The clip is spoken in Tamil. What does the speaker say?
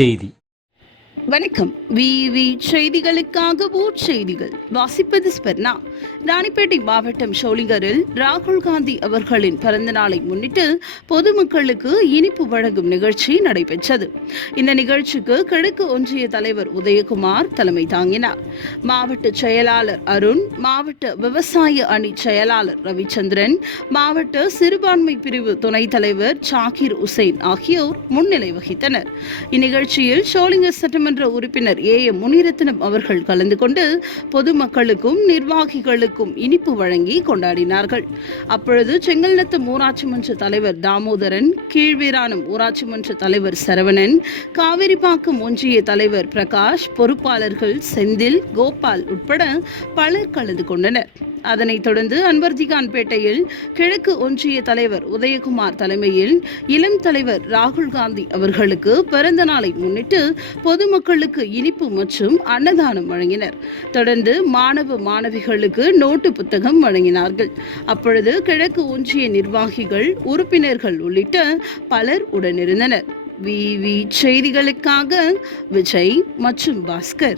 செய்தி. வணக்கம். விவி செய்திகளுக்காக செய்திகள் வாசிப்பது ஸ்பெர்னா. ராணிப்பேட்டை மாவட்டம் ஷோலிங்கரில் ராகுல் காந்தி அவர்களின் பிறந்த நாளை முன்னிட்டு பொதுமக்களுக்கு இனிப்பு வழங்கும் நிகழ்ச்சி நடைபெற்றது. இந்த நிகழ்ச்சிக்கு கிழக்கு ஒன்றிய தலைவர் உதயகுமார் தலைமை தாங்கினார். மாவட்ட செயலாளர் அருண், மாவட்ட விவசாய அணி செயலாளர் ரவிச்சந்திரன், மாவட்ட சிறுபான்மை பிரிவு துணைத் தலைவர் ஜாகிர் உசேன் ஆகியோர் முன்னிலை வகித்தனர். இந்நிகழ்ச்சியில் ஷோலிங்கர் சட்டமன்ற உறுப்பினர் ஏ.எம். முனிரத்னம் அவர்கள் கலந்து கொண்டு பொதுமக்களுக்கும் நிர்வாகிகளுக்கும் இனிப்பு வழங்கி கொண்டாடினார்கள். அப்பொழுது செங்கல்நத்தம் ஊராட்சி மன்ற தலைவர் தாமோதரன், கீழ்வீராணம் ஊராட்சி மன்ற தலைவர் சரவணன், காவிரிப்பாக்கம் ஒன்றிய தலைவர் பிரகாஷ், பொறுப்பாளர்கள் செந்தில், கோபால் உட்பட பலர் கலந்து கொண்டனர். அதனைத் தொடர்ந்து அன்வர்திகான்பேட்டையில் கிழக்கு ஒன்றிய தலைவர் உதயகுமார் தலைமையில் இளம் தலைவர் ராகுல் காந்தி அவர்களுக்கு பிறந்த நாளை முன்னிட்டு பொதுமக்களுக்கு இனிப்பு மற்றும் அன்னதானம் வழங்கினர். தொடர்ந்து மாணவ மாணவிகளுக்கு நோட்டு புத்தகம் வழங்கினார்கள். அப்பொழுது கிழக்கு ஒன்றிய நிர்வாகிகள், உறுப்பினர்கள் உள்ளிட்ட பலர் உடனிருந்தனர். விவி செய்திகளுக்காக விஜய் மற்றும் பாஸ்கர்.